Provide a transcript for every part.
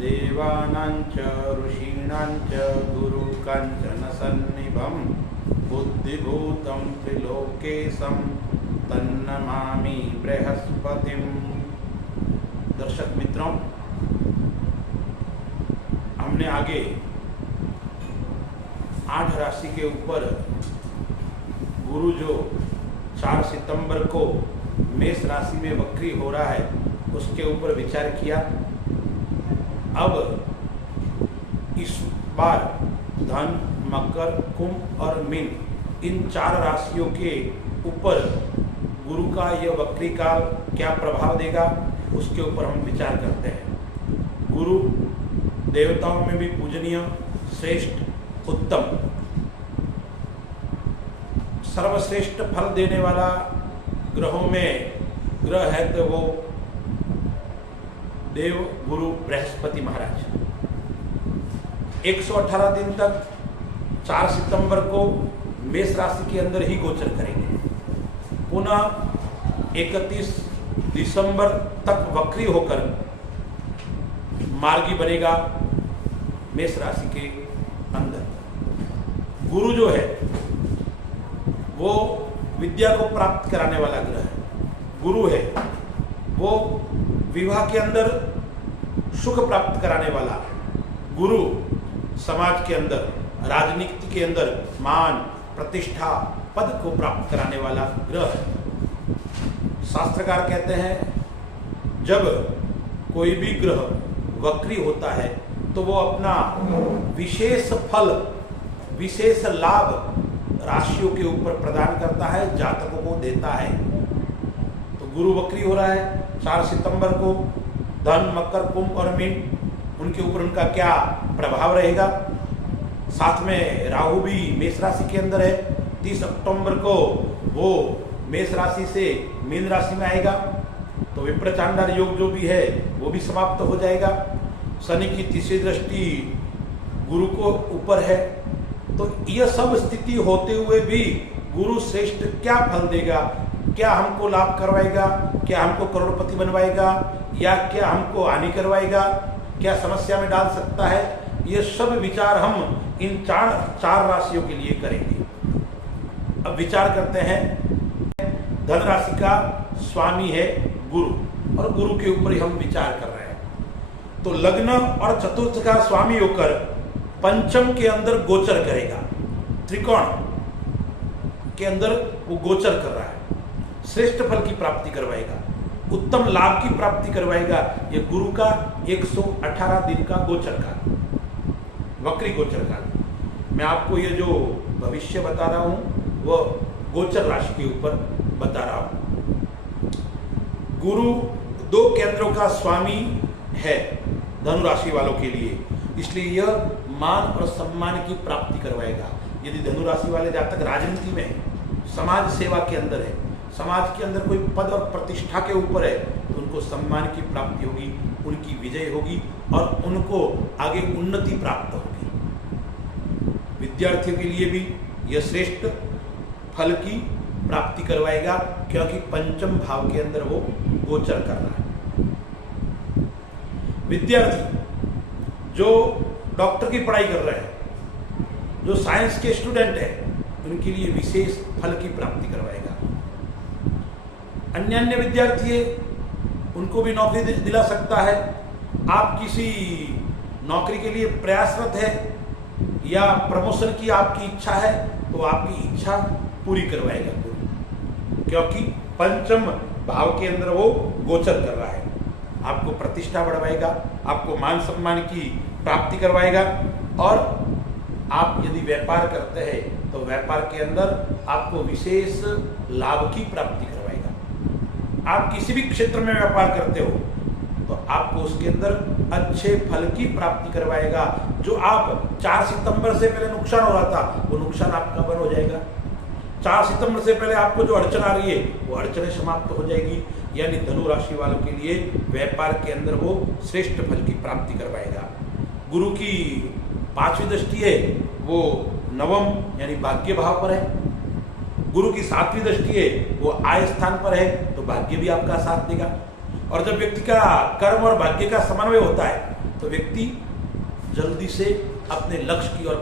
देवानांच ऋषीणांच गुरुकांचन सन्निभं बुद्धिभूतं त्रिलोकेशं तन्नमामि बृहस्पतिं। दर्शक मित्रों, हमने आगे 8 राशि के ऊपर गुरु जो 4 सितंबर को मेष राशि में वक्री हो रहा है उसके ऊपर विचार किया। अब इस बार धन, मकर, कुंभ और मीन इन 4 राशियों के ऊपर गुरु का यह वक्री काल क्या प्रभाव देगा उसके ऊपर हम विचार करते हैं। गुरु देवताओं में भी पूजनीय, श्रेष्ठ, उत्तम, सर्वश्रेष्ठ फल देने वाला ग्रहों में ग्रह है तो वो देव गुरु बृहस्पति महाराज 118 दिन तक 4 सितंबर को मेष राशि के अंदर ही गोचर करेंगे। पुनः 31 दिसंबर तक वक्री होकर मार्गी बनेगा मेष राशि के अंदर। गुरु जो है वो विद्या को प्राप्त कराने वाला ग्रह है। गुरु है वो विवाह के अंदर सुख प्राप्त कराने वाला। गुरु समाज के अंदर, राजनीति के अंदर मान, प्रतिष्ठा, पद को प्राप्त कराने वाला ग्रह है। शास्त्रकार कहते हैं जब कोई भी ग्रह वक्री होता है तो वो अपना विशेष फल, विशेष लाभ राशियों के ऊपर प्रदान करता है, जातकों को देता है। तो गुरु वक्री हो रहा है 4 सितंबर को। धन, मकर, कुंभ और मीन उनके ऊपर उनका क्या प्रभाव रहेगा। साथ में राहु भी मेष राशि के अंदर है। 30 अक्टूबर को वो मेष राशि से मीन राशि में आएगा तो विप्र चांडाल योग जो भी है वो भी समाप्त हो जाएगा। शनि की तीसरी दृष्टि गुरु को ऊपर है। तो यह सब स्थिति होते हुए भी गुरु श्रेष्ठ क्या फल देगा, क्या हमको लाभ करवाएगा, क्या हमको करोड़पति बनवाएगा या क्या हमको हानि करवाएगा, क्या समस्या में डाल सकता है, ये सब विचार हम इन चार राशियों के लिए करेंगे। अब विचार करते हैं। धन राशि का स्वामी है गुरु और गुरु के ऊपर ही हम विचार कर रहे हैं। तो लग्न और चतुर्थ का स्वामी होकर पंचम के अंदर गोचर करेगा। त्रिकोण के अंदर वो गोचर कर रहा है। श्रेष्ठ फल की प्राप्ति करवाएगा, उत्तम लाभ की प्राप्ति करवाएगा। ये गुरु का 118 दिन का गोचर काल, वक्री गोचर काल। मैं आपको ये जो भविष्य बता रहा हूं वह गोचर राशि के ऊपर बता रहा हूं। गुरु 2 केंद्रों का स्वामी है धनु राशि वालों के लिए, इसलिए यह मान और सम्मान की प्राप्ति करवाएगा। यदि धनु राशि वाले जातक राजनीति में है, समाज सेवा के अंदर है, समाज के अंदर कोई पद और प्रतिष्ठा के ऊपर है तो उनको सम्मान की प्राप्ति होगी, उनकी विजय होगी और उनको आगे उन्नति प्राप्त होगी। विद्यार्थियों के लिए भी यह श्रेष्ठ फल की प्राप्ति करवाएगा क्योंकि पंचम भाव के अंदर वो गोचर कर रहा है। विद्यार्थी जो डॉक्टर की पढ़ाई कर रहे हैं, जो साइंस के स्टूडेंट हैं, उनके लिए विशेष फल की प्राप्ति करवाएगा। अन्य विद्यार्थी है उनको भी नौकरी दिला सकता है। आप किसी नौकरी के लिए प्रयासरत है या प्रमोशन की आपकी इच्छा है तो आपकी इच्छा पूरी करवाएगा गुरु, क्योंकि पंचम भाव के अंदर वो गोचर कर रहा है। आपको प्रतिष्ठा बढ़वाएगा, आपको मान सम्मान की प्राप्ति करवाएगा और आप यदि व्यापार करते हैं तो व्यापार के अंदर आपको विशेष लाभ की प्राप्ति करवाएगा। आप किसी भी क्षेत्र में व्यापार करते हो तो आपको उसके अंदर अच्छे फल की प्राप्ति करवाएगा। जो आप 4 सितंबर से पहले नुकसान हो रहा था वो नुकसान आपका बंद हो जाएगा। 4 सितंबर से पहले आपको जो अड़चन आ रही है वो अड़चनें समाप्त हो जाएगी। यानी धनु राशि वालों के लिए व्यापार के अंदर वो श्रेष्ठ फल की प्राप्ति करवाएगा। गुरु की 5वीं दृष्टि है वो नवम यानी भाग्य भाव पर है। गुरु की 7वीं दृष्टि है वो आय स्थान पर है तो भाग्य भी आपका साथ देगा। और जब व्यक्ति का कर्म और भाग्य का समन्वय होता है तो व्यक्ति जल्दी से अपने लक्ष्य की ओर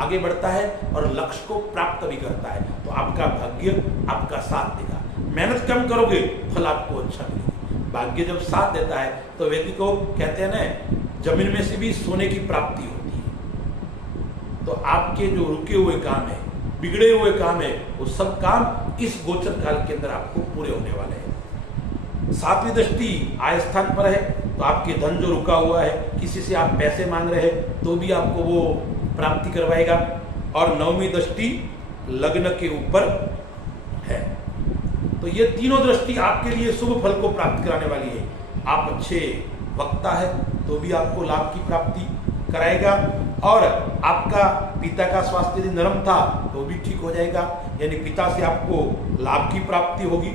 आगे बढ़ता है और लक्ष्य को प्राप्त भी करता है। तो आपका भाग्य आपका साथ देगा। मेहनत कम करोगे, फल आपको अच्छा मिलेगा। भाग्य जब साथ देता है तो व्यक्ति को कहते हैं ना, जमीन में से भी सोने की प्राप्ति होती है। तो आपके जो रुके हुए काम है, बिगड़े हुए काम है, वो सब काम इस गोचर काल के अंदर आपको पूरे होने वाले हैं। सातवीं दृष्टि आय स्थान पर है, तो आपके धन जो रुका हुआ है, किसी से आप पैसे मांग रहे हैं तो भी आपको वो प्राप्ति करवाएगा। और नवमी दृष्टि लग्न के ऊपर है। तो ये तीनों दृष्टि आपके लिए शुभ फल को प्राप्त कराने वाली है। आप अच्छे वक्ता है तो भी आपको लाभ की प्राप्ति कराएगा। और आपका पिता का स्वास्थ्य यदि नरम था तो भी ठीक हो जाएगा, यानी पिता से आपको लाभ की प्राप्ति होगी।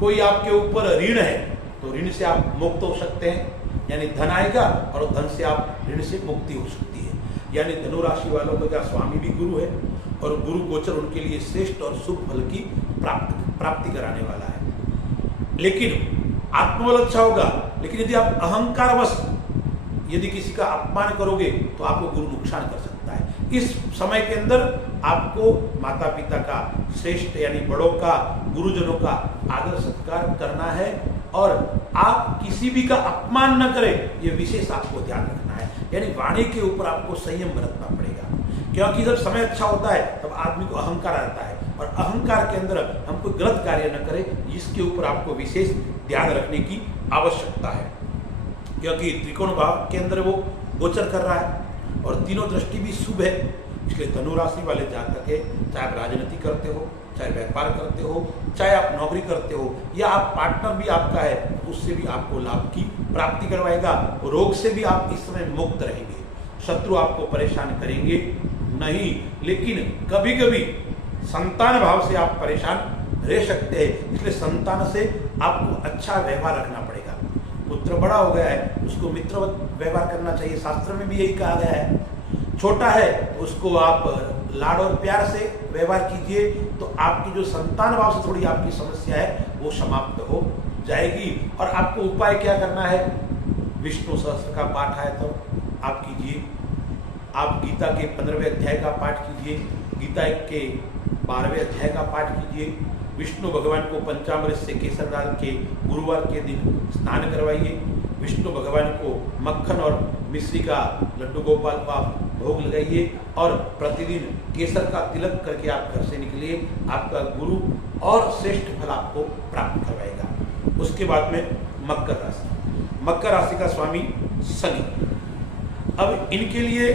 कोई आपके ऊपर ऋण है तो ऋण से आप मुक्त हो सकते हैं, यानी धन आएगा और धन से आप ऋण से मुक्ति हो सकती है। यानी धनु राशि वालों का स्वामी भी गुरु है और गुरु गोचर उनके लिए श्रेष्ठ और शुभ फल की प्राप्ति कराने वाला है। लेकिन आत्मबल अच्छा होगा, लेकिन यदि आप अहंकारवश यदि किसी का अपमान करोगे तो आपको गुरु नुकसान कर सकता है। इस समय के अंदर आपको माता पिता का श्रेष्ठ यानी बड़ों का, गुरुजनों का आदर सत्कार करना है और आप किसी भी का अपमान न करें, ये विशेष आपको ध्यान रखना है। यानी वाणी के ऊपर आपको संयम बरतना पड़ेगा, क्योंकि जब समय अच्छा होता है तब आदमी को अहंकार आता है और अहंकार के अंदर हम कोई गलत कार्य न करें, इसके ऊपर आपको विशेष ध्यान रखने की आवश्यकता है। क्योंकि त्रिकोण भाव के अंदर वो गोचर कर रहा है और तीनों दृष्टि भी शुभ है। इसलिए धनु राशि वाले जातक है, चाहे आप राजनीति करते हो, चाहे व्यापार करते हो, चाहे आप नौकरी करते हो, या आप पार्टनर भी आपका है, उससे भी आपको लाभ की प्राप्ति करवाएगा। रोग से भी आप इस समय मुक्त रहेंगे, शत्रु आपको परेशान करेंगे नहीं। लेकिन कभी कभी संतान भाव से आप परेशान रह सकते हैं, इसलिए संतान से आपको अच्छा व्यवहार रखना पड़ेगा। पुत्र बड़ा हो गया है, उसको मित्रवत व्यवहार करना चाहिए, शास्त्र में भी यही कहा गया है। छोटा है तो उसको आप लाड़ और प्यार से व्यवहार कीजिए, तो आपकी जो संतान भाव से थोड़ी आपकी समस्या है वो समाप्त हो जाएगी। और आपको उपाय क्या करना है, विष्णु सहस्त्र का पाठ है तो आप कीजिए। आप गीता के 15वें अध्याय का पाठ कीजिए, गीता के 12वें अध्याय का पाठ कीजिए। विष्णु भगवान को पंचामृत से केसर डाल के गुरुवार के दिन स्नान करवाइए। विष्णु भगवान को मक्खन और मिश्री का लड्डू गोपाल का भोग लगाइए और प्रतिदिन केसर का तिलक करके आप घर से निकलिए। आपका गुरु और श्रेष्ठ फल आपको प्राप्त करवाएगा। उसके बाद में मकर राशि, मकर राशि का स्वामी शनि। अब इनके लिए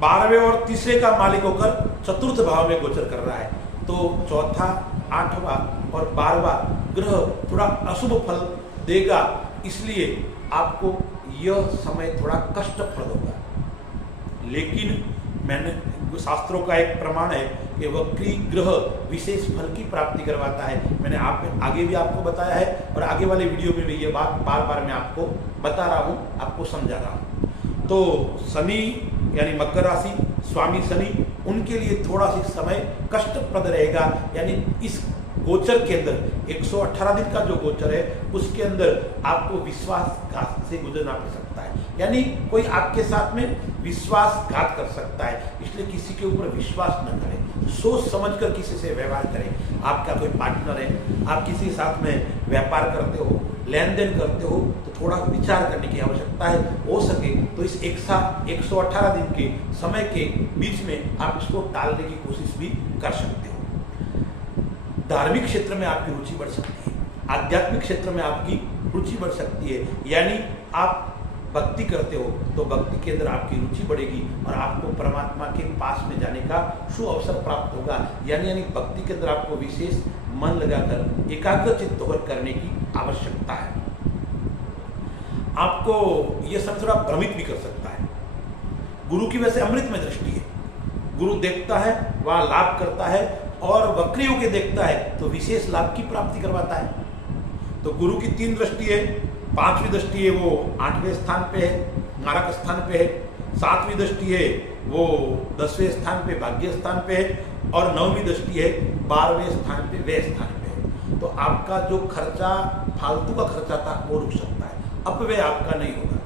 12वें और तीसरे का मालिक होकर चतुर्थ भाव में गोचर कर रहा है, तो चौथा, 8वां और 12वां ग्रह थोड़ा अशुभ फल देगा। इसलिए आपको यह समय थोड़ा कष्टप्रद होगा। लेकिन मैंने शास्त्रों का एक प्रमाण है कि वक्री ग्रह विशेष फल की प्राप्ति करवाता है। मैंने आगे भी आपको बताया है और आगे वाले वीडियो में भी ये बात बार बार मैं आपको बता रहा हूँ, आपको समझा रहा हूँ। तो शनि यानी मकर राशि स्वामी शनि, उनके लिए थोड़ा सा समय कष्टप्रद रहेगा। यानी इस गोचर के अंदर 118 दिन का जो गोचर है उसके अंदर आपको विश्वासघात से गुजरना पड़ सकता है। यानी कोई आपके साथ में विश्वासघात कर सकता है, इसलिए किसी के ऊपर विश्वास न करें, सोच समझकर किसी से व्यवहार करें। आपका कोई पार्टनर है, आप किसी के साथ में व्यापार करते हो, लेन देन करते हो, तो थोड़ा विचार करने की आवश्यकता है। हो सके तो इस 118 दिन के समय के बीच में आप इसको टालने की कोशिश भी कर सकते हो। धार्मिक क्षेत्र में आपकी रुचि बढ़ सकती है, आध्यात्मिक क्षेत्र में आपकी रुचि बढ़ सकती है। यानी आप भक्ति करते हो तो भक्ति के अंदर आपकी रुचि बढ़ेगी और आपको परमात्मा के पास में जाने का शुभ अवसर प्राप्त होगा। यानी भक्ति के अंदर आपको विशेष मन लगाकर एकाग्र चित्त होकर करने की आवश्यकता है। आपको यह सब थोड़ा भ्रमित भी कर सकता है। गुरु की वैसे अमृत में दृष्टि है, गुरु देखता है वह लाभ करता है, और वक्री होकर देखता है तो विशेष लाभ की प्राप्ति करवाता है। तो गुरु की 3 दृष्टि है, 5वीं दृष्टि है वो 8वें स्थान पे है, मारक स्थान पे है, 7वीं दृष्टि है वो 10वें स्थान पे, भाग्य स्थान पे है, और 9वीं दृष्टि है 12वें स्थान पे, व्यय स्थान पे है। तो आपका जो खर्चा फालतू का खर्चा था वो रुक सकता है, अपव्यय आपका नहीं होगा।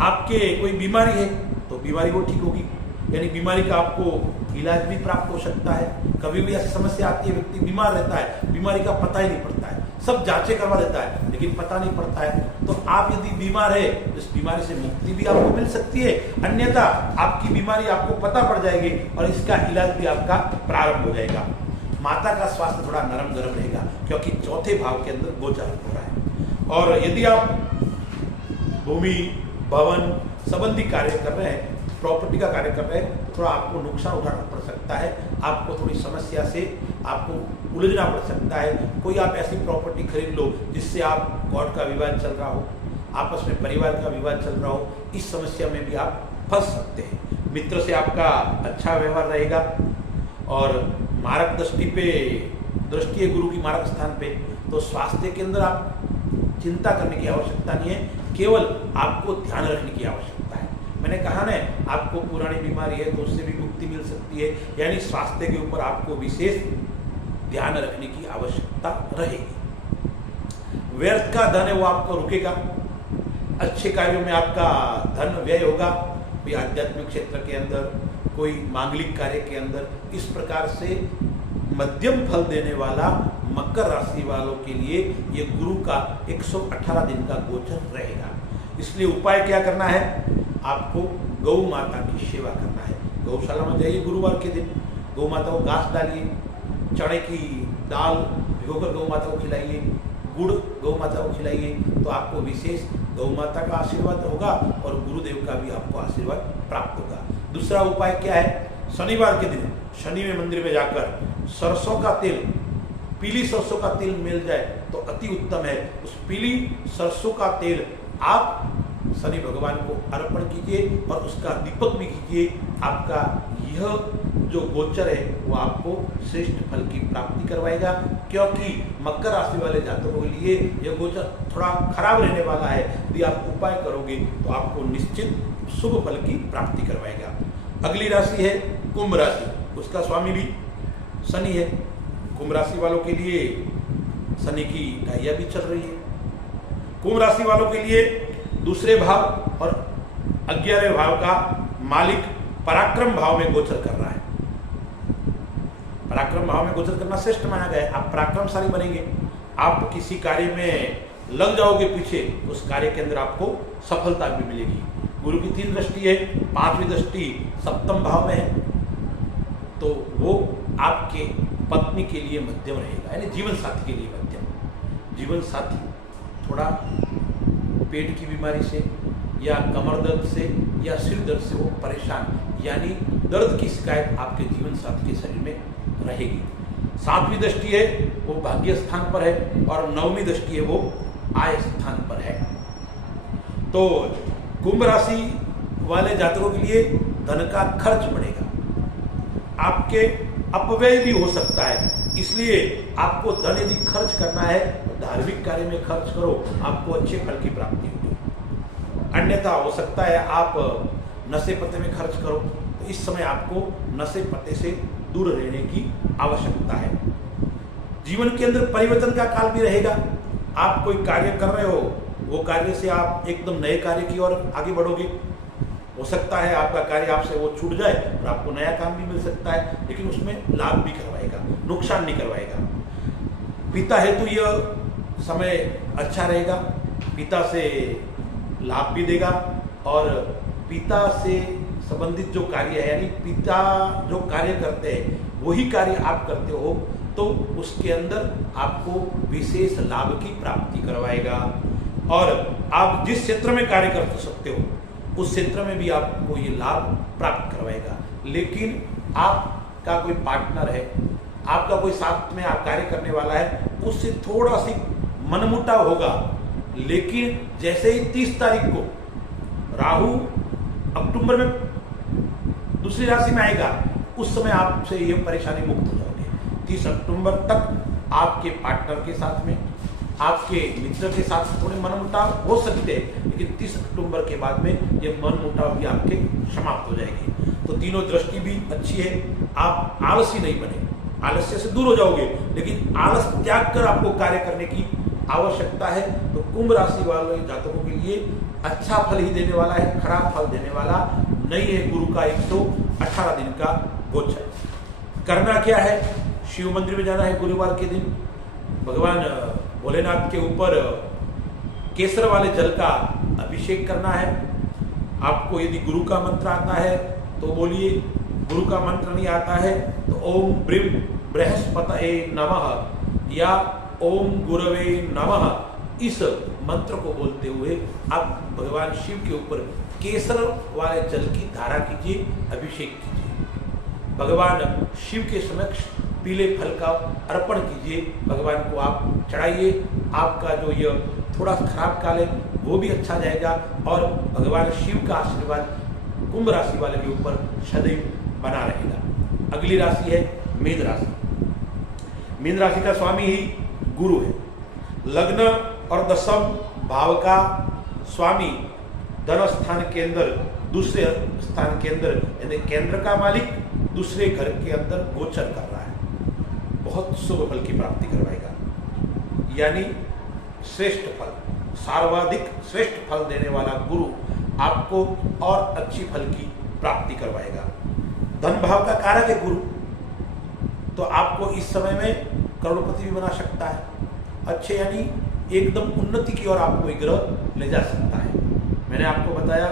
आपके कोई बीमारी है तो बीमारी वो ठीक होगी, यानी बीमारी का आपको इलाज भी प्राप्त हो सकता है। कभी भी ऐसी समस्या आती है, व्यक्ति बीमार रहता है, बीमारी का पता ही नहीं पड़ता है, सब जांचें करवा देता है लेकिन पता नहीं पड़ता है, तो आप यदि बीमार है तो इस बीमारी से मुक्ति भी आपको मिल सकती है, अन्यथा आपकी बीमारी आपको पता पड़ जाएगी और इसका इलाज भी आपका प्रारंभ हो जाएगा। माता का स्वास्थ्य थोड़ा नरम गरम रहेगा क्योंकि चौथे भाव के अंदर गोचर हो रहा है। और यदि आप भूमि भवन संबंधी कार्य कर रहे हैं, प्रॉपर्टी का कार्य कर रहे हैं, तो थोड़ा आपको नुकसान उठाना पड़ सकता है, आपको थोड़ी समस्या से आपको उलझना पड़ सकता है। कोई आप ऐसी प्रॉपर्टी खरीद लो जिससे आप कोर्ट का विवाद चल रहा हो, आपस में परिवार का विवाद चल रहा हो, इस समस्या में भी आप फंस सकते हैं। मित्र से आपका अच्छा व्यवहार रहेगा और मारक दृष्टि है गुरु की मारक स्थान पे, तो स्वास्थ्य के अंदर आप चिंता करने की आवश्यकता नहीं है, केवल आपको ध्यान रखने की आवश्यकता है। मैंने कहा ना, आपको पुरानी बीमारी है तो उससे भी मुक्ति मिल सकती है, यानी स्वास्थ्य के ऊपर आपको विशेष ध्यान रखने की आवश्यकता रहेगी। व्यर्थ का धन है वो आपको रुकेगा, अच्छे कार्यों में आपका धन व्यय होगा, कोई आध्यात्मिक क्षेत्र के अंदर, कोई मांगलिक कार्य के अंदर, इस प्रकार से मध्यम फल देने वाला मकर राशि वालों के लिए ये गुरु का 118 दिन का गोचर रहेगा। इसलिए उपाय क्या करना है, आपको गौ माता की सेवा करना है। गौशाला में जाइए गुरुवार के दिन, गौ माता को घास डालिए, चने की दाल भिगोकर गौ माता को खिलाइए, गुड़ गौ माता को खिलाइए, तो आपको विशेष गौ माता का आशीर्वाद होगा और गुरुदेव का भी आपको आशीर्वाद प्राप्त होगा। दूसरा उपाय क्या है, शनिवार के दिन शनि में मंदिर में जाकर सरसों का तेल, पीली सरसों का तेल मिल जाए तो अति उत्तम है। उस पीली सरसों का तेल आप शनि भगवान को अर्पण कीजिए और उसका दीपक भी कीजिए। आपका यह जो गोचर है वो आपको श्रेष्ठ फल की प्राप्ति करवाएगा, क्योंकि मकर राशि वाले जातकों के लिए यह गोचर थोड़ा खराब रहने वाला है। यदि आप उपाय करोगे तो आपको निश्चित शुभ फल की प्राप्ति करवाएगा। अगली राशि है कुंभ राशि, उसका स्वामी भी शनि है। कुंभ राशि वालों के लिए शनि की ढाइया भी चल रही है। कुंभ राशि वालों के लिए दूसरे भाव और 11वें भाव का मालिक पराक्रम भाव में गोचर कर रहा है। पराक्रम भाव में गोचर करना श्रेष्ठ माना गया है। आप पराक्रमशाली बनेंगे, आप किसी कार्य में लग जाओगे पीछे, उस कार्य के अंदर आपको सफलता भी मिलेगी। गुरु की 3 दृष्टि है, 5वीं दृष्टि सप्तम भाव में है, तो वो आपके पत्नी के लिए मध्यम रहेगा, यानी जीवन साथी के लिए मध्यम। जीवन साथी थोड़ा पेट की बीमारी से या कमर दर्द से या सिर दर्द से वो परेशान, यानी दर्द की शिकायत आपके जीवन साथी के शरीर में रहेगी। 7वीं दृष्टि है वो भाग्य स्थान पर है और 9वीं दृष्टि है वो आय स्थान पर है। तो कुंभ राशि वाले जातकों के लिए धन का खर्च बढ़ेगा, आपके अपव्यय भी हो सकता है, इसलिए आपको धन यदि खर्च करना है तो धार्मिक कार्य में खर्च करो, आपको अच्छे फल की प्राप्ति होगी। अन्यथा हो सकता है आप नशे पते में खर्च करो, तो इस समय आपको नशे पते से दूर रहने की आवश्यकता है। जीवन के अंदर परिवर्तन का काल भी रहेगा। आप कोई कार्य कर रहे हो, वो कार्य से आप एकदम नए कार्य की ओर आगे बढ़ोगे। हो सकता है आपका कार्य आपसे वो छूट जाए और आपको नया काम भी मिल सकता है, लेकिन उसमें लाभ भी करवाएगा, नुकसान नहीं करवाएगा। पिता हेतु यह समय अच्छा रहेगा, पिता से लाभ भी देगा और पिता से संबंधित जो कार्य है, यानी पिता जो कार्य करते हैं वही कार्य आप करते हो, तो उसके अंदर आपको विशेष लाभ की प्राप्ति करवाएगा। और आप जिस क्षेत्र में कार्य कर सकते हो उस क्षेत्र में भी आपको ये लाभ प्राप्त करवाएगा। लेकिन आपका कोई पार्टनर है, आपका कोई साथ में आप कार्य करने वाला है, उससे थोड़ा सी मनमुटाव होगा। लेकिन जैसे ही 30 तारीख को राहु अक्टूबर में दूसरी राशि में आएगा, उस समय आपसे ये परेशानी मुक्त हो जाओगे। 30 अक्टूबर तक आपके पार्टनर के साथ में, आपके मित्र के साथ थोड़े मनमुटाव हो सकते हैं, लेकिन 30 अक्टूबर के बाद में ये मनमुटाव भी आपके समाप्त हो जाएगी। तो तीनों दृष्टि भी अच्छी है। आप आलसी नहीं बने, आलस्य से दूर हो जाओगे, लेकिन आलस त्याग कर आपको कार्य करने की आवश्यकता है, तो कुंभ राशि वाले जातकों के लिए अच्छा फल ही देने वाला है, खराब फल देने वाला नहीं है गुरु का 118 दिन का गोचर। करना क्या है? शिव मंदिर में जाना है गुरुवार के दिन, भगवान भोलेनाथ के ऊपर केसर वाले जल का अभिषेक करना है। आपको यदि गुरु का मंत्र आता है तो बोलिए, गुरु का मंत्र नहीं आता है तो ओम ब्रीम बृहस्पतये नमः या ओम गुरवे नमः इस मंत्र को बोलते हुए आप भगवान शिव के ऊपर केसर वाले जल की धारा कीजिए, अभिषेक कीजिए। भगवान शिव के समक्ष पीले फल का अर्पण कीजिए, भगवान को आप चढ़ाइए। आपका जो यह थोड़ा खराब काल है वो भी अच्छा जाएगा और भगवान शिव का आशीर्वाद कुंभ राशि वाले के ऊपर सदैव बना रहेगा। अगली राशि है मीन राशि। मीन राशि का स्वामी ही गुरु है। लग्न और दशम भाव का स्वामी धन स्थान के अंदर, दूसरे स्थान के अंदर, यानी केंद्र का मालिक दूसरे घर के अंदर गोचर कर रहा है। बहुत शुभ फल की प्राप्ति करवाएगा, यानी श्रेष्ठ फल, सर्वाधिक श्रेष्ठ फल देने वाला गुरु आपको और अच्छी फल की प्राप्ति करवाएगा। धन भाव का कारक है गुरु, तो आपको इस समय में करोड़पति भी बना सकता है। अच्छे यानी एकदम उन्नति की ओर आपको एक ग्रह ले जा सकता है। मैंने आपको बताया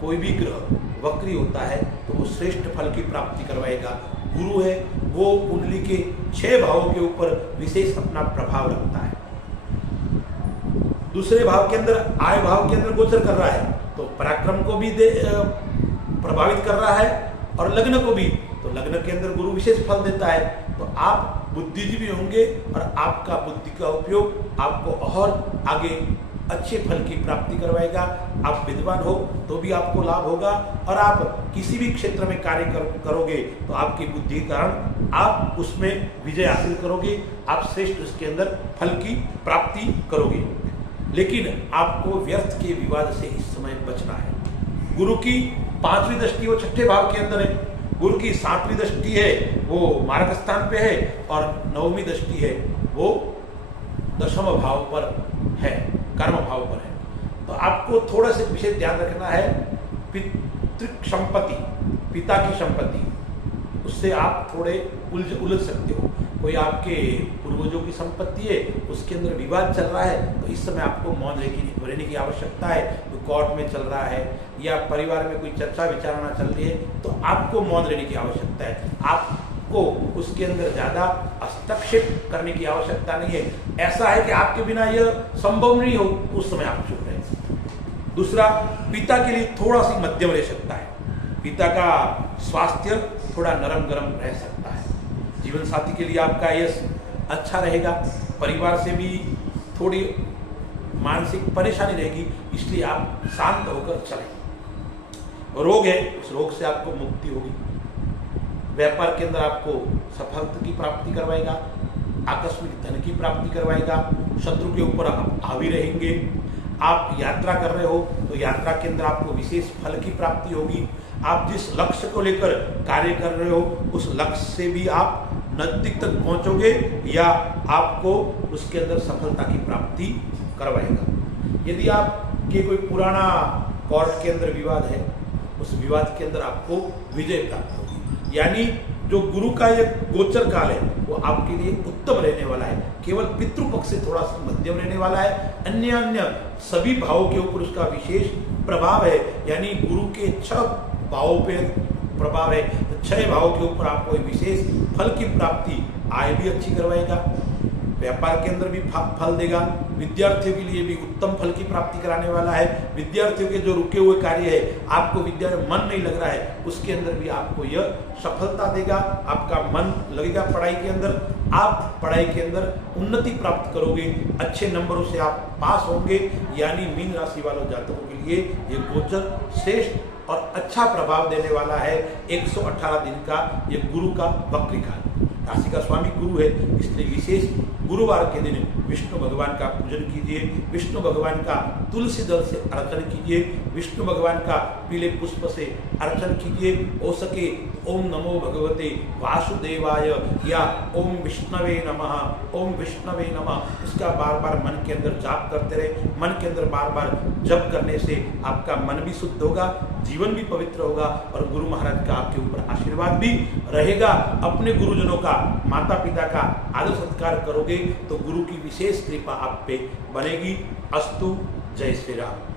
कोई भी ग्रह वक्री होता है तो वो श्रेष्ठ फल की प्राप्ति करवाएगा। गुरु है वो कुंडली के 6 भावों के ऊपर विशेष अपना प्रभाव रखता है। दूसरे भाव के अंदर, आय भाव के अंदर गोचर कर रहा है तो पराक्रम को भी प्रभावित कर रहा है और लग्न को भी, तो लग्न के अंदर गुरु विशेष फल देता है। तो आप बुद्धिजीवी होंगे और आपका बुद्धि का उपयोग आपको और आगे अच्छे फल की प्राप्ति करवाएगा। आप विद्वान हो तो भी आपको लाभ होगा और आप किसी भी क्षेत्र में कार्य करोगे तो आपकी बुद्धि के कारण आप उसमें विजय हासिल करोगे, आप श्रेष्ठ उसके अंदर फल की प्राप्ति करोगे। लेकिन आपको व्यर्थ के विवाद से इस समय बचना है। गुरु की 5वीं दृष्टि वो 6ठे भाव के अंदर है, गुरु की 7वीं दृष्टि है वो मार्ग स्थान पे है और 9वीं दृष्टि है वो दशम भाव पर है, कर्म भाव पर है। तो आपको थोड़ा सा विशेष ध्यान रखना है। पितृक संपत्ति, पिता की संपत्ति, उससे आप थोड़े उलझ सकते हो। कोई आपके पूर्वजों की संपत्ति है उसके अंदर विवाद चल रहा है तो इस समय आपको मौन रहने की आवश्यकता है। तो कोर्ट में चल रहा है या परिवार में कोई चर्चा विचारणा चल रही है तो आपको मौन रहने की आवश्यकता है। आपको उसके अंदर ज्यादा हस्तक्षेप करने की आवश्यकता नहीं है। ऐसा है कि आपके बिना यह संभव नहीं हो, उस समय आप चुप रहे। दूसरा, पिता के लिए थोड़ा सी मध्यम रह सकता है। पिता का स्वास्थ्य थोड़ा नरम गरम रह सकता है। जीवन साथी के लिए आपका यश अच्छा रहेगा। परिवार से भी थोड़ी मानसिक परेशानी रहेगी, इसलिए आप शांत होकर चलें। रोग है, उस रोग से आपको मुक्ति होगी। व्यापार के अंदर आपको सफलता की प्राप्ति करवाएगा, आकस्मिक धन की प्राप्ति करवाएगा। शत्रु के ऊपर आप हावी रहेंगे। आप यात्रा कर रहे हो तो यात्रा के अंदर आपको विशेष फल की प्राप्ति होगी। आप जिस लक्ष्य को लेकर कार्य कर रहे हो उस लक्ष्य से भी आप नजदीक तक पहुंचोगे या आपको उसके अंदर सफलता की प्राप्ति करवाएगा। यदि आपके कोई पुराना कोर्ट के अंदर विवाद है, उस विवाद के अंदर आपको विजय प्राप्त होगी। यानी जो गुरु का ये गोचर काल है वो आपके लिए उत्तम रहने वाला है। केवल पितृपक्ष से थोड़ा सा मध्यम रहने वाला है। अन्य सभी भावों के ऊपर उसका विशेष प्रभाव है। यानी गुरु के 6 भावों पे प्रभाव है तो 6 भावों के ऊपर आपको विशेष फल की प्राप्ति, आय भी अच्छी करवाएगा, व्यापार के अंदर भी फल देगा। विद्यार्थियों के लिए भी उत्तम फल की प्राप्ति कराने वाला है। विद्यार्थियों के जो रुके हुए कार्य है, आपको विद्या में मन नहीं लग रहा है, उसके अंदर भी आपको यह सफलता देगा। आपका मन लगेगा पढ़ाई के अंदर, आप पढ़ाई के अंदर उन्नति प्राप्त करोगे, अच्छे नंबरों से आप पास होंगे। यानी मीन राशि वालों जातकों के लिए ये गोचर श्रेष्ठ और अच्छा प्रभाव देने वाला है। 118 दिन का ये गुरु का वक्री काल। काशी का स्वामी गुरु है, इसलिए विशेष गुरुवार के दिन विष्णु भगवान का पूजन कीजिए, विष्णु भगवान का तुलसी दल से अर्चन कीजिए, विष्णु भगवान का पीले पुष्प से अर्चन कीजिए। हो सके ओम नमो भगवते वासुदेवाय या ओम विष्णवे नमः, ओम विष्णवे नमः, इसका बार बार मन के अंदर जाप करते रहे। मन के अंदर बार बार जप करने से आपका मन भी शुद्ध होगा, जीवन भी पवित्र होगा और गुरु महाराज का आपके ऊपर आशीर्वाद भी रहेगा। अपने गुरुजनों का, माता पिता का आदर सत्कार करोगे तो गुरु की विशेष कृपा आप पे बनेगी। अस्तु, जय श्री राम।